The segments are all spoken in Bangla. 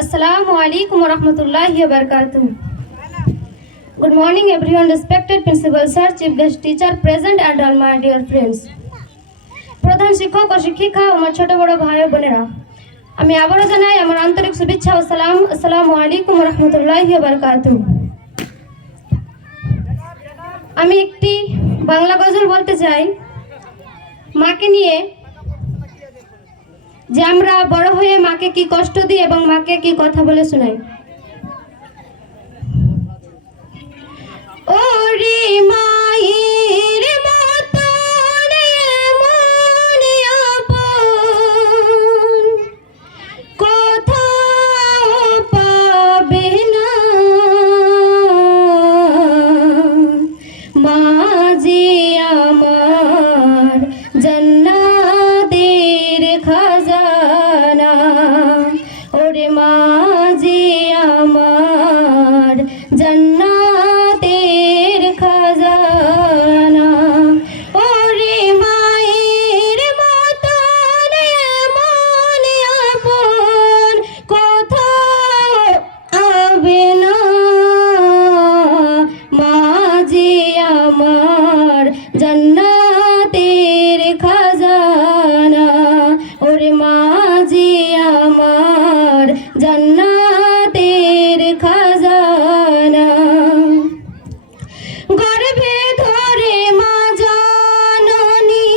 Assalamu alaikum warahmatullahi wabarakatuh. Good morning everyone, respected principal sir, chief guest teacher present and all my dear friends. প্রধান শিক্ষক ও শিক্ষিকা ও আমার ছোট বড় ভাই ও বোনেরা, আমি আবারও জানাই আমার আন্তরিক শুভেচ্ছা ও সালাম। আসসালামু আলাইকুম রহমতুল্লাহি ওয়া বারাকাতুহু। আমি একটি বাংলা গজল বলতে চাই মাকে নিয়ে, যে আমরা বড় হয়ে মাকে কি কষ্ট দিই এবং মাকে কি কথা বলে শোনাই। ওরে মায়ের মতো মনে আপন কোথাও পাবে না, মা যে আমার জান্নাতের খাজানা। ওরে মা যে আমার জান্নাতের খাজানা। ওরে মায়ের মতন মনে আপন কোথাও হবে না, মা যে আমার জান্নাতের খাজানা। ওরে মা যে আমার জান্নাতের খাজানা। গর্ভে ধরে মা জননী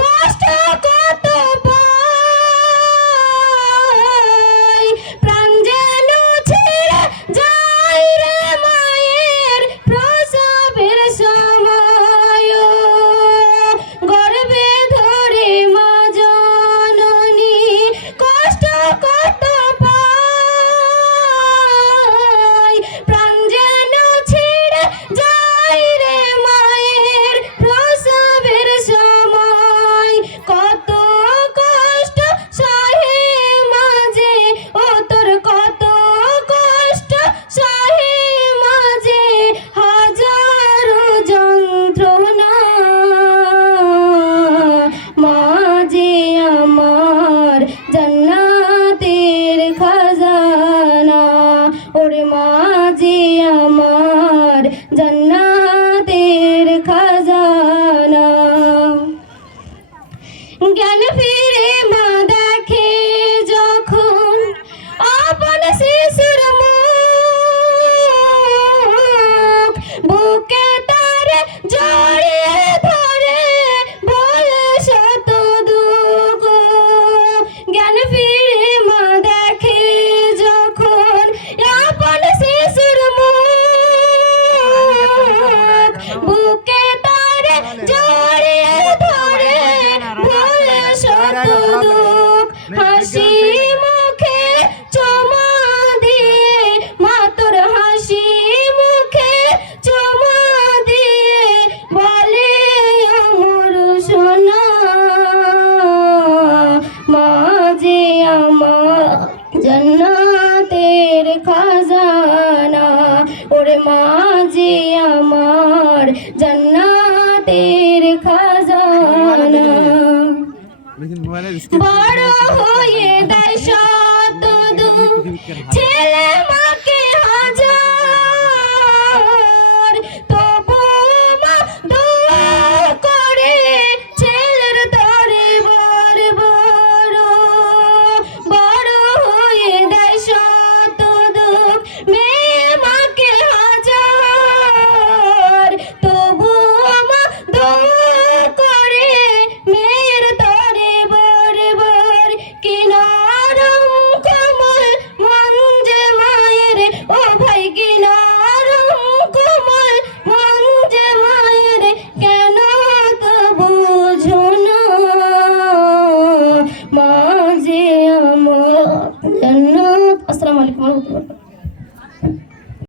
কষ্ট কত পায়, প্রাণ যেন ছেড়ে যায় রে মায়ের প্রসবের সময়। গর্ভে ধরে মা জননী কষ্ট কত পায়, প্রাণ যেন ছেড়ে যায় রে মায়ের প্রসবের সময়। কত কষ্ট সহে মাঝে, ও তোর কত কষ্ট সহে মাঝে, হাজারো যন্ত্রণা। মা যে আমার জান্নাতের খাজানা। ওরে মা যে আমার জান্নাতের খাজানা। জ্ঞান ফিরে মা দেখে যখন আপন শিশুর মুখ, বুকে তার জড়িয়ে ধরে বলে শত দুঃখ। জ্ঞান ফিরে মা দেখে যখন আপন শিশুর মুখ, বুকে তার জড়িয়ে ধরে বলে শত দুঃখ। হাসি মুখে চুমা দিয়ে মা তোর হাসি মুখে চুমা দিয়ে বলে আমার সোনা, মা যে আমার জান্নাতের খাজানা। ওরে মা যে আমার জান্নাতের খাজানা। বড় হয়ে দেয় শত দুঃখ ছেলে মাকে হাজার, তবু মা দোয়া করে ছেলের তরে বড় বড়। বড় হয়ে দেয় শত দুঃখ মেয়ে মাকে হাজার, তবু মা দোয়া করে মেয়ের তরে বড় বড়। কি নরম কোমল মন যে মায়ের, ও ভাই কি নরম কোমল মন যে মায়ের, কেন তো বুঝো না, মা যে আমার জান্নাত। আসসালামু আলাইকুম ওয়া রাহমাতুল্লাহ।